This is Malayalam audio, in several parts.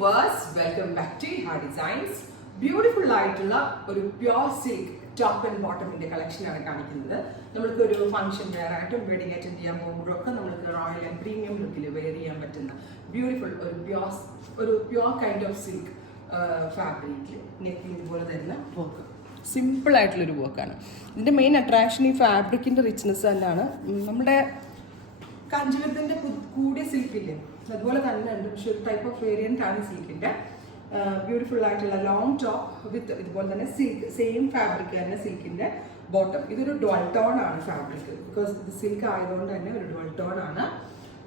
വെൽക്കം ബാക്ക് ടു ഹാ ഡിസൈൻസ്. ബ്യൂട്ടിഫുൾ ആയിട്ടുള്ള ഒരു പ്യോർ സിൽക്ക് ടോപ്പ് ആൻഡ് ബോട്ടമിന്റെ കളക്ഷനാണ് കാണിക്കുന്നത്. നമ്മൾക്ക് ഒരു ഫംഗ്ഷൻ വെയർ ആയിട്ടും വെഡിങ് അറ്റൻഡ് ചെയ്യാൻ പോകുമ്പോഴൊക്കെ നമുക്ക് റോയൽ ആൻഡ് പ്രീമിയം ലുക്കിൽ വെയർ ചെയ്യാൻ പറ്റുന്ന ബ്യൂട്ടിഫുൾ ഒരു പ്യോർ കൈൻഡ് ഓഫ് സിൽക്ക് ഫാബ്രിക്കിൽ നെക്കിൽ ഇതുപോലെ തരുന്ന വർക്ക്. സിമ്പിൾ ആയിട്ടുള്ളൊരു വർക്കാണ്. ഇതിൻ്റെ മെയിൻ അട്രാക്ഷൻ ഈ ഫാബ്രിക്കിൻ്റെ റിച്ച്നെസ് തന്നെയാണ്. നമ്മുടെ കാഞ്ചീപുരത്തിൻ്റെ കൂടിയ സിൽക്കില്ലേ അതുപോലെ തന്നെ ഉണ്ട്, പക്ഷെ ഒരു ടൈപ്പ് ഓഫ് വേരിയൻ്റ് ആണ് സിൽക്കിൻ്റെ. ബ്യൂട്ടിഫുൾ ആയിട്ടുള്ള ലോങ് ടോപ്പ് വിത്ത് ഇതുപോലെ തന്നെ സിൽക്ക് സെയിം ഫാബ്രിക് തന്നെ സിൽക്കിൻ്റെ ബോട്ടം. ഇതൊരു ഡുവൽ ടോൺ ആണ് ഫാബ്രിക്, ബിക്കോസ് ഇത് സിൽക്ക് ആയതുകൊണ്ട് തന്നെ ഒരു ഡുവൽ ടോൺ ആണ്.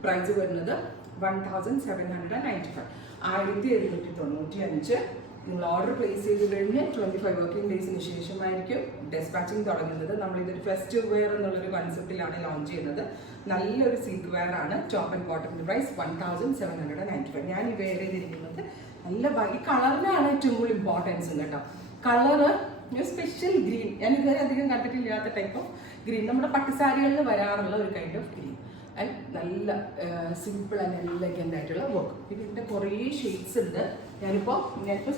പ്രൈസ് വരുന്നത് 1795, 1795. നിങ്ങൾ ഓർഡർ പ്ലേസ് ചെയ്ത് കഴിഞ്ഞ് 25 വർക്കിംഗ് ഡേയ്സിന് ശേഷമായിരിക്കും ഡെസ്പാച്ചിങ് തുടങ്ങുന്നത്. നമ്മളിതൊരു ഫെസ്റ്റീവ് വെയർ എന്നുള്ളൊരു കൺസെപ്റ്റിലാണ് ലോഞ്ച് ചെയ്യുന്നത്. നല്ലൊരു സിൽക്ക് വെയർ ആണ്. ടോപ്പ് ആൻഡ് ബോട്ടമിൻ്റെ പ്രൈസ് 1795. ഞാൻ ഈ വെയർ ചെയ്തിരിക്കുന്നത് നല്ല ഭംഗി കളറിനാണ് ഏറ്റവും കൂടുതൽ ഇമ്പോർട്ടൻസ് കേട്ടോ. കളറ് സ്പെഷ്യൽ ഗ്രീൻ, ഞാൻ ഇതുവരെ അധികം കണ്ടിട്ടില്ലാത്ത ടൈപ്പ് ഓഫ് ഗ്രീൻ. നമ്മുടെ പട്ടുസാരികളിൽ വരാറുള്ള ഒരു കൈൻഡ് ഓഫ് ഗ്രീൻ. ആൻഡ് നല്ല സിമ്പിൾ ആൻഡ് എലഗൻ്റ് ആയിട്ടുള്ള വർക്ക്. ഇതിൻ്റെ കുറേ ഷെയ്ഡ്സ് ഉണ്ട്. ഞാനിപ്പോൾ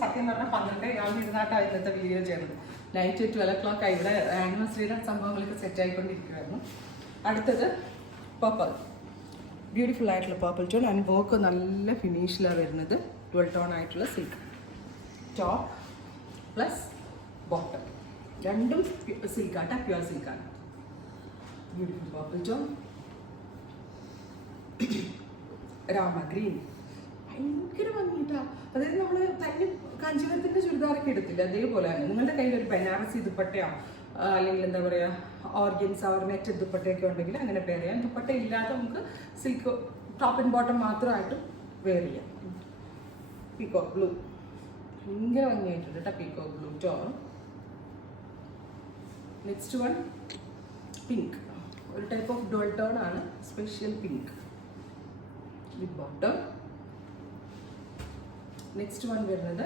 സത്യം പറഞ്ഞാൽ 12 ഇരുന്നാട്ടാണ് ഇന്നത്തെ വീഡിയോ ചെയ്യുന്നത്. നൈറ്റ് 12 o'clock ഇവിടെ ആനിവേഴ്സറിയുടെ സംഭവങ്ങളൊക്കെ സെറ്റ് ആയിക്കൊണ്ടിരിക്കുമായിരുന്നു. അടുത്തത് പർപ്പിൾ, ബ്യൂട്ടിഫുൾ ആയിട്ടുള്ള പർപ്പിൾ ടോൺ. ആൻഡ് വർക്ക് നല്ല ഫിനിഷിലാണ് വരുന്നത്. 12 ടോൺ ആയിട്ടുള്ള സിൽക്ക് ടോപ്പ് പ്ലസ് ബോട്ടം, രണ്ടും സിൽക്കാട്ട, പ്യുവർ സിൽക്കാണ്. Beautiful purple tone. Rama green, ഭയങ്കര ഭംഗിയിട്ടാ. അതായത് നമ്മൾ തന്നെ കാഞ്ചീപുരത്തിൻ്റെ ചുരിദാറൊക്കെ എടുത്തില്ല അതേപോലെയാണ്. നിങ്ങളുടെ കയ്യിൽ ഒരു ബനാറസി ദുപ്പട്ടയോ അല്ലെങ്കിൽ എന്താ പറയുക ഓർഗൻസ് ഓർ നെറ്റ് ദുപ്പട്ടയൊക്കെ ഉണ്ടെങ്കിൽ അങ്ങനെ വെയർ ചെയ്യാം. ദുപ്പട്ട ഇല്ലാതെ നമുക്ക് സിൽക്ക് ടോപ്പ് ആൻഡ് ബോട്ടം മാത്രമായിട്ടും വെയർ ചെയ്യാം. പീകോക്ക് ബ്ലൂ, ഭയങ്കര ഭംഗിയായിട്ടുണ്ട് കേട്ടോ. Peacock blue tone. Next one pink, ഒരു ടൈപ്പ് ഓഫ് ഡുവൽ ടോൺ ആണ്, special pink with bottom. Next one വരുന്നത്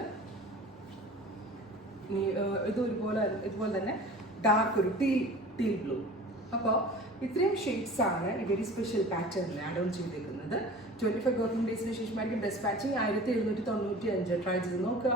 ഇതുപോലെ തന്നെ ഡാർക്ക് ഒരു ടീൽ ബ്ലൂ. അപ്പോൾ ഇത്രയും ഷെയ്ഡ്സ് ആണ് ഈ വെരി സ്പെഷ്യൽ പാറ്റേണിൽ ആഡ് ഓൺ ചെയ്തേക്കുന്നത്. 25 വർക്കിംഗ് ഡേയ്സിന് ശേഷമായിരിക്കും ഡെസ്പാച്ചിങ്. 1795. ട്രൈ ചെയ്ത് നോക്കുക.